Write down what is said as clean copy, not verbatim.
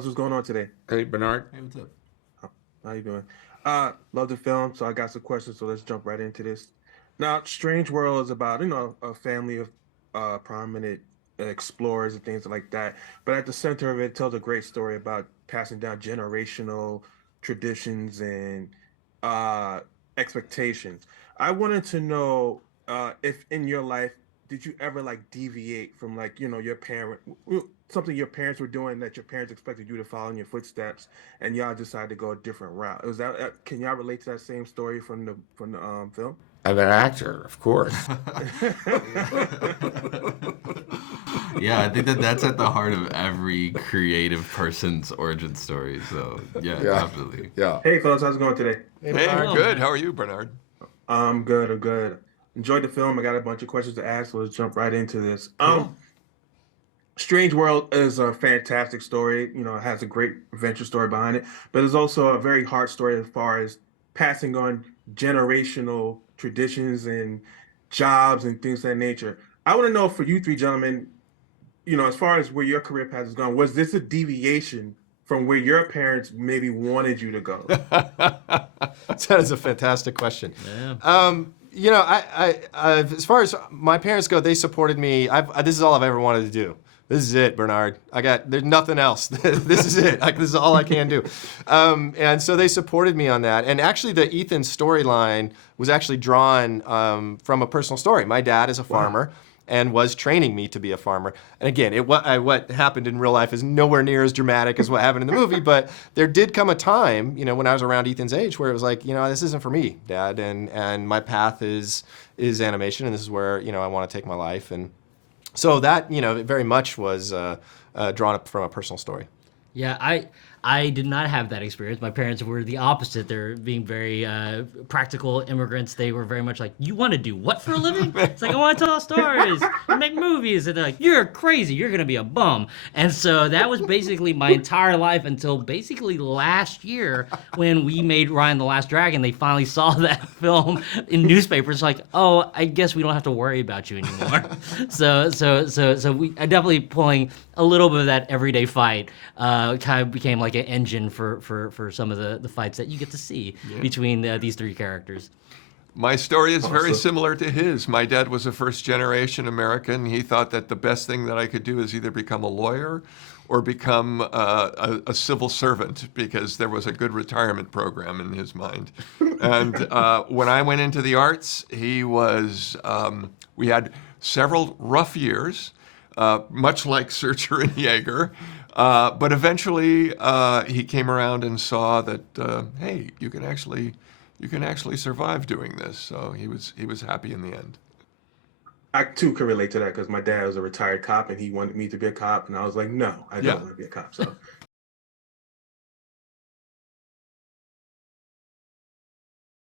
What's going on today? Hey, Bernard. Hey, what's up? How you doing? Love the film, so I got some questions, so let's jump right into this. Now, Strange World is about, a family of prominent explorers and things like that. But at the center of it, tells a great story about passing down generational traditions and uh expectations. I wanted to know if in your life did you ever like deviate from like, your parent something your parents were doing that your parents expected you to follow in your footsteps and y'all decided to go a different route. Is that can y'all relate to that same story from the film? I'm an actor, of course. Yeah, I think that's at the heart of every creative person's origin story. So yeah, Yeah, definitely. yeah. Hey fellas, how's it going today? Hey, Hey, Bernard. good. How are you, Bernard? I'm good, I'm good. Enjoyed the film. I got a bunch of questions to ask, so let's jump right into this. Cool. Strange World is a fantastic story. It has a great adventure story behind it, but it's also a very hard story as far as passing on generational traditions and jobs and things of that nature. I want to know for you three gentlemen, as far as where your career path has gone, was this a deviation from where your parents maybe wanted you to go? That is a fantastic question. Yeah. As far as my parents go, they supported me. This is all I've ever wanted to do. This is it, Bernard. There's nothing else. This is it. This is all I can do. And so they supported me on that. And actually, the Ethan storyline was actually drawn from a personal story. My dad is a farmer. And was training me to be a farmer. And again, what happened in real life is nowhere near as dramatic as what happened in the movie. But there did come a time, when I was around Ethan's age, where it was like, this isn't for me, Dad, and my path is animation, and this is where I want to take my life. And so that it very much was drawn up from a personal story. Yeah, I did not have that experience. My parents were the opposite. They're being very practical immigrants. They were very much like, you want to do what for a living? It's like, I want to tell stories and make movies. And they're like, you're crazy. You're going to be a bum. And so that was basically my entire life until basically last year when we made Ryan the Last Dragon. They finally saw that film in newspapers. Like, oh, I guess we don't have to worry about you anymore. So we definitely pulling a little bit of that everyday fight kind of became like an engine for some of the fights that you get to see between these three characters. My story is very Awesome. similar to his. My dad was a first-generation American. He thought that the best thing that I could do is either become a lawyer or become a civil servant because there was a good retirement program in his mind. And when I went into the arts, we had several rough years, much like Searcher and Yeager. But eventually, he came around and saw that, hey, you can actually survive doing this. So he was happy in the end. I too can relate to that because my dad was a retired cop and he wanted me to be a cop, and I was like, no, I don't Yeah. want to be a cop. So